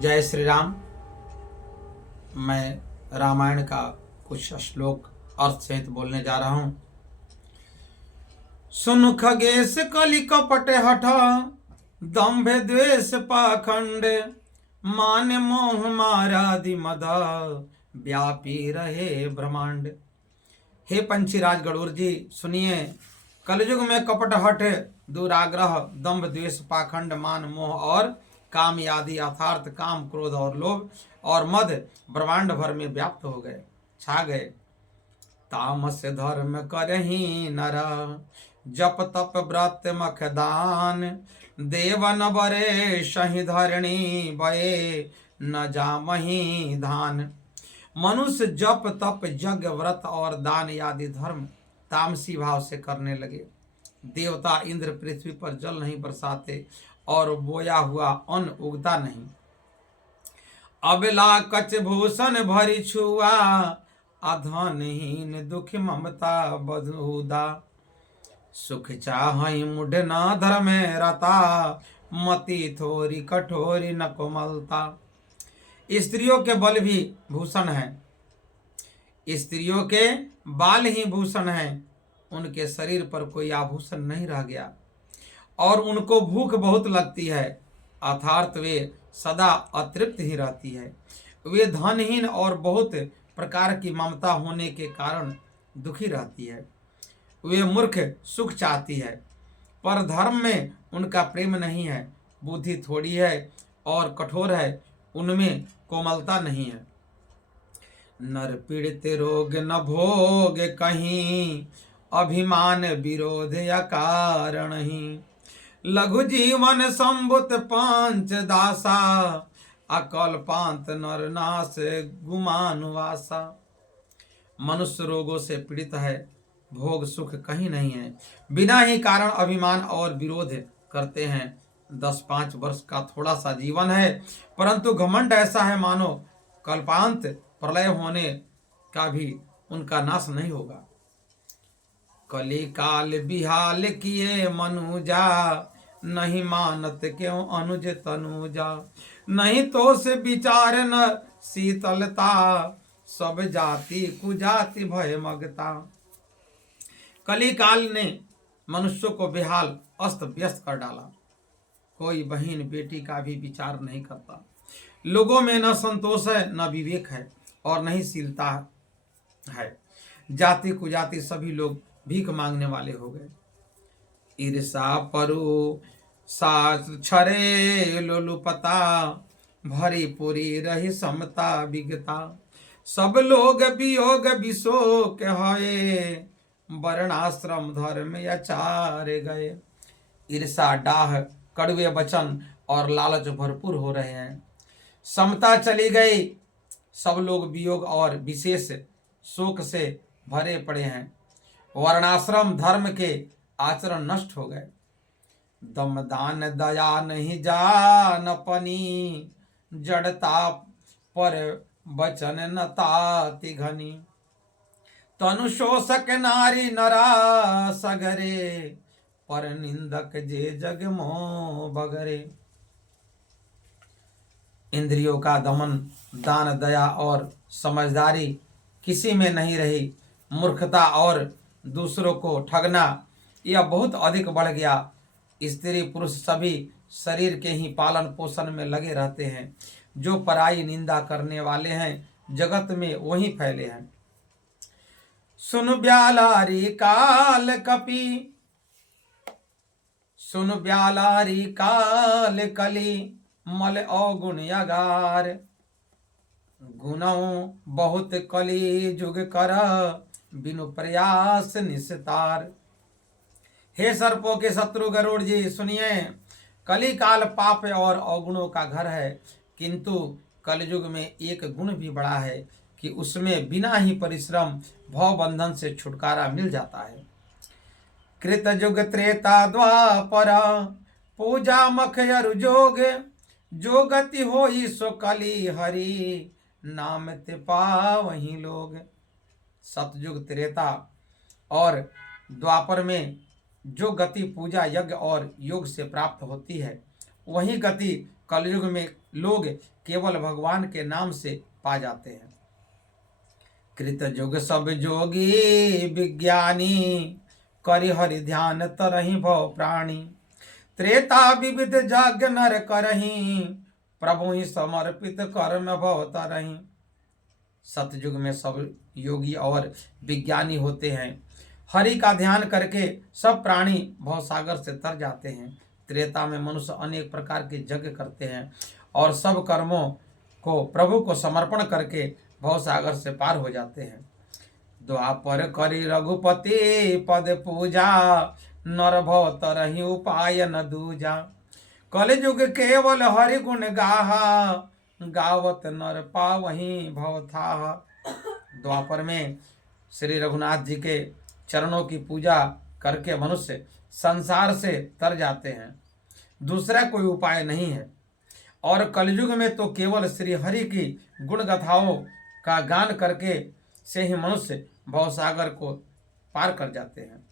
जय श्री राम। मैं रामायण का कुछ श्लोक अर्थ सहित बोलने जा रहा हूं। सुन खगेश कलि कपट हठ, दंभ द्वेष पाखंड, मान मोह मारादि मद, व्यापी रहे ब्रह्मांड। हे पंचीराज गरुड़ जी सुनिए, कलयुग में कपट हठ, दुराग्रह, दंभ द्वेष पाखंड, मान मोह और काम आदि अर्थात काम क्रोध और लोभ और मद ब्रह्मांड भर में व्याप्त हो गए, छा गए। तामस धर्म करही नर, जप तप व्रत मख दान, देवन बरे सही धरणी, बये न जामही धान। मनुष्य जप तप यज्ञ व्रत और दान आदि धर्म तामसी भाव से करने लगे। देवता इंद्र पृथ्वी पर जल नहीं बरसाते और बोया हुआ अन्न उगता नहीं। अबला कच भूषण भरी छुआ, अधनहीन दुख ममता बधुदा। सुख चाहई मुढ़ न धर्म रता, मति थोरी कठोरी न कोमलता। स्त्रियों के बल भी भूषण है, स्त्रियों के बाल ही भूषण है। उनके शरीर पर कोई आभूषण नहीं रह गया और उनको भूख बहुत लगती है, अर्थात वे सदा अतृप्त ही रहती है। वे धनहीन और बहुत प्रकार की ममता होने के कारण दुखी रहती है। वे मूर्ख सुख चाहती है, पर धर्म में उनका प्रेम नहीं है। बुद्धि थोड़ी है और कठोर है, उनमें कोमलता नहीं है। नर पीड़ित रोग न भोग कहीं, अभिमान विरोध या कारण ही। लघु जीवन संबुत पांच दासा, अकल्पांत नर नाश गुमानुवासा। मनुष्य रोगों से पीड़ित है, भोग सुख कहीं नहीं है। बिना ही कारण अभिमान और विरोध करते हैं। 10-5 वर्ष का थोड़ा सा जीवन है, परंतु घमंड ऐसा है मानो कल्पांत प्रलय होने का भी उनका नाश नहीं होगा। कली काल बिहाल किए मनुजा, नहीं मानत क्यों अनुज तनुजा। नहीं तो से विचार न शीतलता, सब जाति कुजाति भय मगता। कली काल ने मनुष्य को बेहाल अस्त व्यस्त कर डाला। कोई बहन बेटी का भी विचार नहीं करता। लोगों में न संतोष है, न विवेक है और न ही शीलता है। जाति कुजाति सभी लोग भीख मांगने वाले हो गए। ईर्षा परु सास छरे लोलुपता, भरी पूरी रही समता विगता। सब लोग वियोग विशोक है, वर्णाश्रम धर्म आचार गए। ईर्षा डाह कड़वे वचन और लालच भरपूर हो रहे हैं। समता चली गई, सब लोग वियोग और विशेष शोक से भरे पड़े हैं। वर्णाश्रम धर्म के आचरण नष्ट हो गए। दमदान दया नहीं जान पनी, जड़ता पर वचन न ताति घनी। तनु शोषक नारी नरा सगरे, पर निंदक जे जग मोह बगरे। इंद्रियों का दमन, दान दया और समझदारी किसी में नहीं रही। मूर्खता और दूसरों को ठगना यह बहुत अधिक बढ़ गया। स्त्री पुरुष सभी शरीर के ही पालन पोषण में लगे रहते हैं। जो पराई निंदा करने वाले हैं, जगत में वही फैले हैं। सुन ब्यालारी काल कपि, सुन ब्यालारी काल कली, मल अवगुण अगार। गुणों बहुत कली जुग कर, बिनु प्रयास निस्तार। हे सर्पों के शत्रु गरुड़ जी सुनिए, कली काल पाप और अवगुणों का घर है, किंतु कलयुग में एक गुण भी बड़ा है कि उसमें बिना ही परिश्रम भव बंधन से छुटकारा मिल जाता है। कृत युग त्रेता द्वापर, पूजा मख अरु जोग। जो गति होई सो कली हरि, नाम ते पावहीं लोग। सतयुग त्रेता और द्वापर में जो गति पूजा यज्ञ और योग से प्राप्त होती है, वही गति कलयुग में लोग केवल भगवान के नाम से पा जाते हैं। कृत युग सब जोगी विज्ञानी, करि हरि ध्यान तरहि भव प्राणी। त्रेता विविध यज्ञ नर करहि, प्रभु ही समर्पित कर्म भव तरहि। सतयुग में सब योगी और विज्ञानी होते हैं। हरि का ध्यान करके सब प्राणी भवसागर से तर जाते हैं। त्रेता में मनुष्य अनेक प्रकार के यज्ञ करते हैं और सब कर्मों को प्रभु को समर्पण करके भवसागर से पार हो जाते हैं। द्वापर करि रघुपति पद पूजा, नर भव तरहि उपाय न दूजा। कलयुग केवल हरि गुण गाहा, गावत नर पावहि भव थाहा। द्वापर में श्री रघुनाथ जी के चरणों की पूजा करके मनुष्य संसार से तर जाते हैं, दूसरा कोई उपाय नहीं है। और कलयुग में तो केवल श्री हरि की गुण गाथाओं का गान करके से ही मनुष्य भवसागर को पार कर जाते हैं।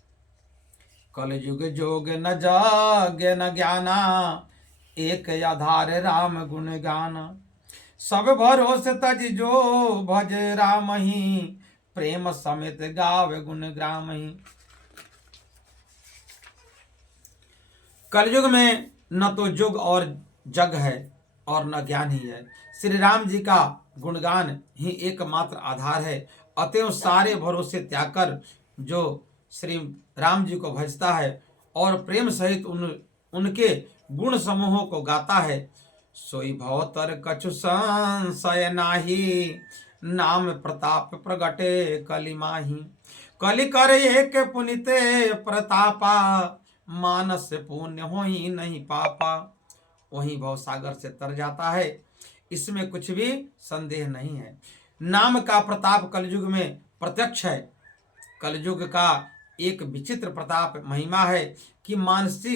कलयुग जोग न जाग न ज्ञाना, एक आधार राम गुण गाना। सब भरोसे तज जो भज राम ही, प्रेम समेत गावे गुण ग्राम ही। कलयुग में न तो जुग और जग है और न ज्ञान ही है। श्री राम जी का गुणगान ही एकमात्र आधार है। अतएव सारे भरोसे त्याग कर जो श्री राम जी को भजता है और प्रेम सहित उनके गुण समूहों को गाता है, सोई भवतर कछु संशय नाही, नाम प्रताप प्रगटे कलि माही। कलि कर एक पुनिते प्रतापा, मानस पुण्य होई नहीं पापा। वही भवसागर से तर जाता है, इसमें कुछ भी संदेह नहीं है। नाम का प्रताप कलयुग में प्रत्यक्ष है। कलयुग का एक विचित्र प्रताप महिमा है कि मानसिक